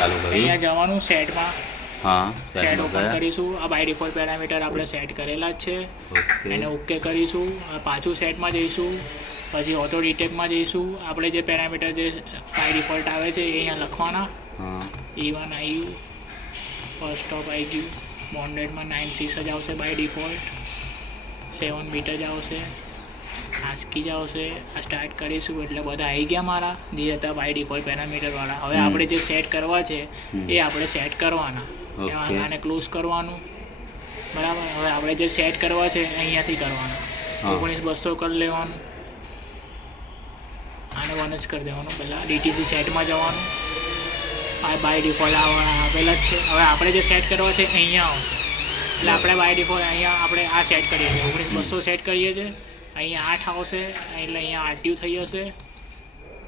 ચાલુ કર્યું. અહીંયા જવાનું સેટમાં. હા, સેટ સેટમાં ઓપન ગયા. કરીશું. આ બાય ડિફોલ્ટ પેરામીટર આપણે સેટ કરેલા જ છે. ઓકે. એને ઓકે કરીશું. હવે પાછું સેટમાં જઈશું. પછી ઓટો ડિટેક્ટમાં જઈશું. આપણે જે પેરામીટર જે બાય ડિફોલ્ટ આવે છે એ અહીંયા લખવાના. હા, E1 આવી ગયું, ફર્સ્ટ સ્ટોપ આવી ગયું, બોન્ડેડમાં 9.6 જ આવશે બાય ડિફોલ્ટ, 7 બીટ જ આવશે, આસ્કી જ આવશે. આ સ્ટાર્ટ કરીશું એટલે બધા આવી ગયા મારા જે હતા બાય ડિફોલ્ટ પેરામીટરવાળા. હવે આપણે જે સેટ કરવા છે એ આપણે સેટ કરવાના. ઓકે. આને ક્લોઝ કરવાનું, બરાબર. હવે આપણે જે સેટ કરવા છે અહીંયાથી કરવાના. 19,200 કરી લેવાનું, આને 1 જ કરી દેવાનું. પહેલાં DTC સેટમાં જવાનું. આ બાય ડિફોલ્ટ આપેલા જ છે. હવે આપણે જે સેટ કરવા છે અહીંયા આવશે એટલે આપણે બાય ડિફોલ્ટ અહીંયા આપણે આ સેટ કરીએ છીએ 19,200 સેટ કરીએ છીએ. અહીંયા 8 આવશે એટલે અહીંયા આરટીયુ થઈ જશે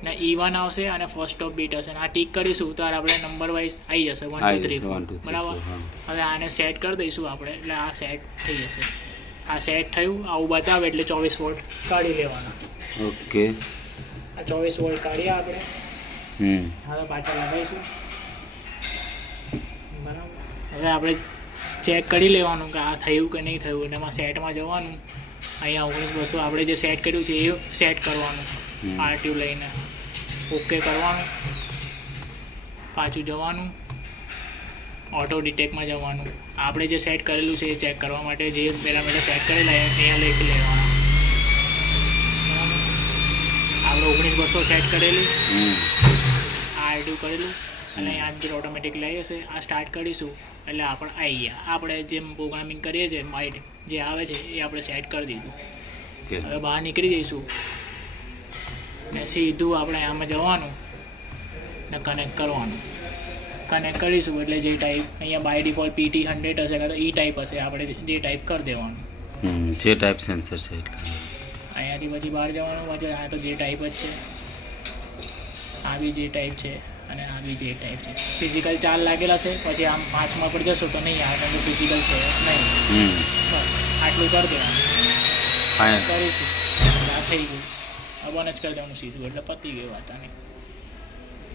ને E1 આવશે અને ફર્સ્ટ સ્ટોપ બીટ હશે. આ ટીક કરીશું તો આપણે નંબર વાઇઝ આવી જશે 1 2 3 4, બરાબર. હવે આને સેટ કરી દઈશું આપણે એટલે આ સેટ થઈ જશે. આ સેટ થયું આવું બતાવે એટલે 24 વોલ્ટ કાઢી લેવાના. ઓકે. આ 24 વોલ્ટ કાઢીએ આપણે. હવે પાછા લગાવીશું, બરાબર. હવે આપણે ચેક કરી લેવાનું કે આ થયું કે નહીં થયું. અને એમાં સેટમાં જવાનું. અહીંયા 19,200 આપણે જે સેટ કર્યું છે એ સેટ કરવાનું. આરટીયુ લઈને ઓકે કરવાનું, પાછું જવાનું, ઓટો ડિટેક્ટમાં જવાનું. આપણે જે સેટ કરેલું છે એ ચેક કરવા માટે જે પેરામીટર સેટ કરેલા અહીંયા લખી લેવાના. આપણે 19,200 સેટ કરેલી, આરટીયુ કરેલું અને અહીંયા બિલ ઓટોમેટિક લઈ જશે. આ સ્ટાર્ટ કરીશું એટલે આપણે આવી ગયા. આપણે જેમ પ્રોગ્રામિંગ કરીએ છીએ માઇટ જે આવે છે એ આપણે સેટ કરી દીધું. હવે બહાર નીકળી જઈશું ને સીધું આપણે આમાં જવાનું ને કનેક્ટ કરવાનું. કનેક્ટ કરીશું એટલે જે ટાઈપ અહીંયા બાય ડિફોલ્ટ PT 100 હશે કાં તો ટાઈપ હશે, આપણે જે ટાઈપ કરી દેવાનું. જે ટાઈપ સેન્સર છે એટલે અહીંયાથી પછી બહાર જવાનું. પછી આ તો જે ટાઈપ જ છે, આ બી જે ટાઈપ છે અને આ બી જે ટાઈપ છે. ફિઝિકલ 4 લાગેલા છે. પછી આમ 5માં પર જશો તો નહીં આવે કારણ કે ફિઝિકલ છે નહીં. બસ આટલું કરી દેવાનું. કરીશું આ થઈ ગયું. બંધ જ કરી દેવાનું સીધું એટલે પતી ગયું વાત આની.